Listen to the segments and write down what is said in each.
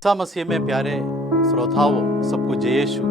ईसा मसीह में प्यारे श्रोताओं, सबको जय यीशु।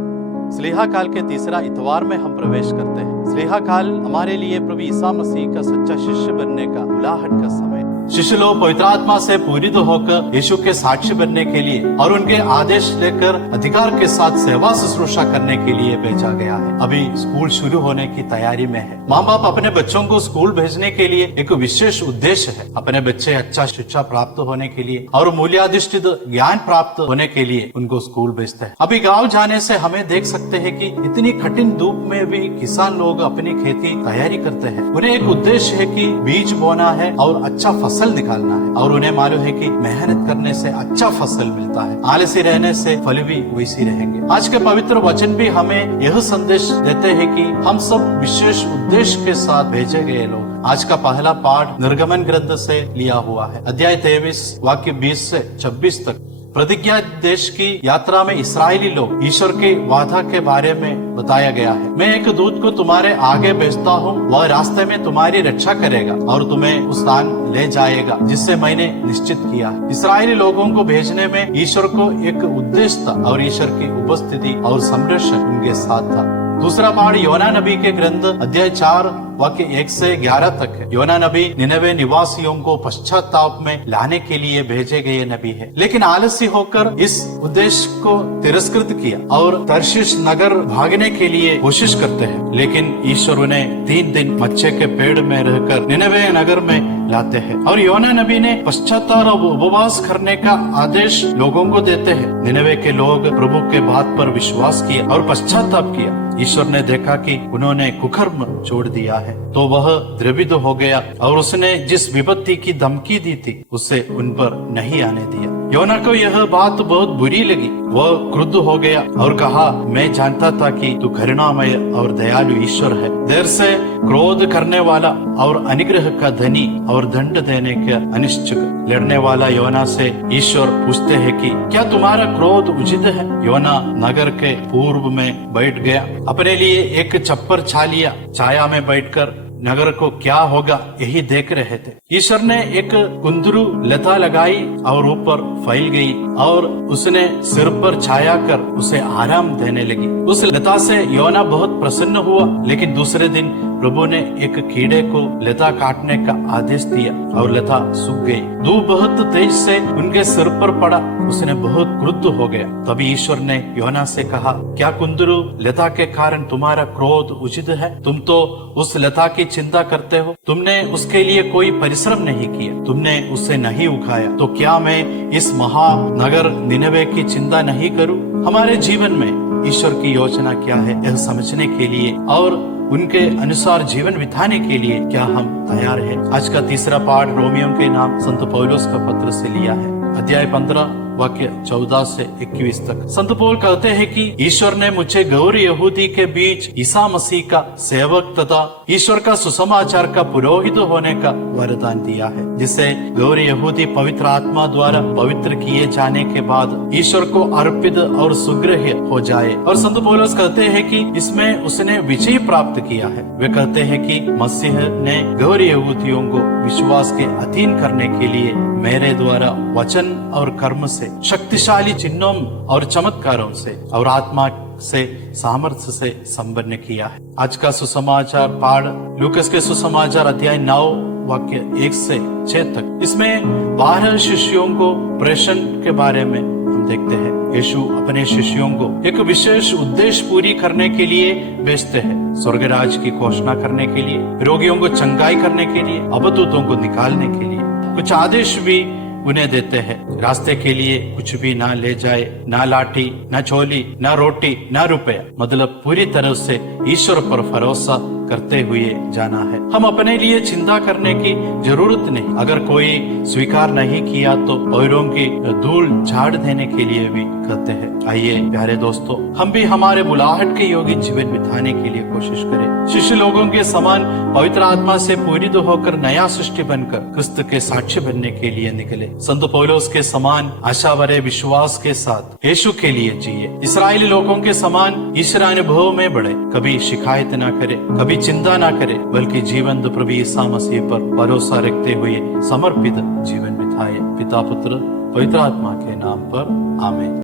स्लीहा काल के तीसरा इतवार में हम प्रवेश करते हैं। स्लीहा काल हमारे लिए प्रभु ईसा मसीह का सच्चा शिष्य बनने का बुलाहट का समय। शिष्य लोग पवित्र आत्मा से पूरित होकर यीशु के साक्षी बनने के लिए और उनके आदेश लेकर अधिकार के साथ सेवा शुश्रूषा करने के लिए भेजा गया है। अभी स्कूल शुरू होने की तैयारी में है। माँ बाप अपने बच्चों को स्कूल भेजने के लिए एक विशेष उद्देश्य है। अपने बच्चे अच्छा शिक्षा प्राप्त होने के लिए और मूल्याधिष्ठित ज्ञान प्राप्त होने के लिए उनको स्कूल भेजते हैं। अभी गाँव जाने से हमें देख सकते हैं कि इतनी कठिन धूप में भी किसान लोग अपनी खेती तैयारी करते हैं। उन्हें एक उद्देश्य है कि बीज बोना है और अच्छा फसल निकालना है, और उन्हें मालूम है कि मेहनत करने से अच्छा फसल मिलता है, आलसी रहने से फल भी वैसी रहेंगे। आज के पवित्र वचन भी हमें यह संदेश देते हैं कि हम सब विशेष उद्देश्य के साथ भेजे गए लोग। आज का पहला पाठ निर्गमन ग्रंथ से लिया हुआ है, अध्याय 23 वाक्य 20 से 26 तक। प्रतिज्ञा देश की यात्रा में इस्राएली लोग ईश्वर के वादा के बारे में बताया गया है। मैं एक दूत को तुम्हारे आगे भेजता हूँ, वह रास्ते में तुम्हारी रक्षा करेगा और तुम्हें उस स्थान ले जाएगा जिससे मैंने निश्चित किया है। इस्राएली लोगों को भेजने में ईश्वर को एक उद्देश्य था और ईश्वर की उपस्थिति और संरक्षण उनके साथ था। दूसरा पाठ योना नबी के ग्रंथ अध्याय 4 वाक्य 1 से 11 तक है। योना नबी निनवे निवासियों को पश्चाताप में लाने के लिए भेजे गए नबी है, लेकिन आलसी होकर इस उद्देश्य को तिरस्कृत किया और तर्शीश नगर भागने के लिए कोशिश करते हैं। लेकिन ईश्वर उन्हें 3 दिन मच्छे के पेड़ में रहकर निनवे नगर में लाते हैं और योना नबी ने पश्चाताप और उपवास करने का आदेश लोगों को देते हैं। निनवे के लोग प्रभु के बात पर विश्वास किया और पश्चाताप किया। ईश्वर ने देखा कि उन्होंने कुकर्म छोड़ दिया है तो वह द्रवित हो गया और उसने जिस विपत्ति की धमकी दी थी उसे उन पर नहीं आने दिया। योना को यह बात बहुत बुरी लगी। वह क्रुद्ध हो गया और कहा, मैं जानता था कि तू करुणामय और दयालु ईश्वर है, देर से क्रोध करने वाला और अनुग्रह का धनी और दंड देने का अनिश्चक। लड़ने वाला योना से ईश्वर पूछते हैं कि क्या तुम्हारा क्रोध उचित है? योना नगर के पूर्व में बैठ गया, अपने लिए एक छप्पर छा लिया, छाया में बैठकर नगर को क्या होगा यही देख रहे थे। ईश्वर ने एक कुंदरू लता लगाई और ऊपर फैल गई और उसने सिर पर छाया कर उसे आराम देने लगी। उस लता से योना बहुत प्रसन्न हुआ, लेकिन दूसरे दिन प्रभु ने एक कीड़े को लता काटने का आदेश दिया और लता सूख गई। धूप बहुत तेज से उनके सिर पर पड़ा, उसने बहुत क्रुद्ध हो गया। तभी ईश्वर ने योना से कहा, क्या कुंदरू लता के कारण तुम्हारा क्रोध उचित है? तुम तो उस लता की चिंता करते हो, तुमने उसके लिए कोई परिश्रम नहीं किया, तुमने उसे नहीं उठाया, तो क्या मैं इस महानगर निनवे की चिंता नहीं करूं? हमारे जीवन में ईश्वर की योजना क्या है यह समझने के लिए और उनके अनुसार जीवन बिताने के लिए क्या हम तैयार हैं? आज का तीसरा पाठ रोमियों के नाम संत पौलुस का पत्र से लिया है, अध्याय 15 वाक्य 14 से 21 तक। संत पौल कहते हैं कि ईश्वर ने मुझे गैर यहूदी के बीच ईसा मसीह का सेवक तथा ईश्वर का सुसमाचार का पुरोहित होने का वरदान दिया है, जिससे गैर यहूदी पवित्र आत्मा द्वारा पवित्र किए जाने के बाद ईश्वर को अर्पित और सुग्राह्य हो जाए। और संत पौलुस कहते हैं कि इसमें उसने विजय प्राप्त किया है। वे कहते हैं कि मसीह ने गैर यहूदियों को विश्वास के अधीन करने के लिए मेरे द्वारा वचन और कर्म से, शक्तिशाली चिन्हों और चमत्कारों से और आत्मा से सामर्थ्य से संपन्न किया है। आज का सुसमाचार पाठ लूकस के सुसमाचार अध्याय 9 वाक्य 1 से 6 तक। इसमें 12 शिष्यों को प्रेषण के बारे में हम देखते हैं। यीशु अपने शिष्यों को एक विशेष उद्देश्य पूरी करने के लिए भेजते हैं, स्वर्ग राज की घोषणा करने के लिए, रोगियों को चंगाई करने के लिए, अबदूतों को निकालने के लिए। कुछ आदेश भी उन्हें देते हैं। रास्ते के लिए कुछ भी ना ले जाए, ना लाठी, ना झोली, ना रोटी, ना रुपया, मतलब पूरी तरह से ईश्वर पर भरोसा करते हुए जाना है। हम अपने लिए चिंता करने की जरूरत नहीं। अगर कोई स्वीकार नहीं किया तो औरों की धूल झाड़ देने के लिए भी कहते हैं। आइए प्यारे दोस्तों, हम भी हमारे बुलाहट के योग्य जीवन बिताने के लिए कोशिश करें। शिष्य लोगों के समान पवित्र आत्मा से पूरित होकर नया सृष्टि बनकर क्रिस्त के साक्षी बनने के लिए निकले। संत पौलुस के समान आशा भरे विश्वास के साथ यीशु के लिए जिए। इस्राएली लोगों के समान ईश्वर अनुभव में बढ़े, कभी शिकायत न करे, कभी चिंता न करे, बल्कि जीवंत प्रभु ईसा मसीह पर भरोसा रखते हुए समर्पित जीवन बिताए। पिता पुत्र पवित्र आत्मा के नाम पर आमीन।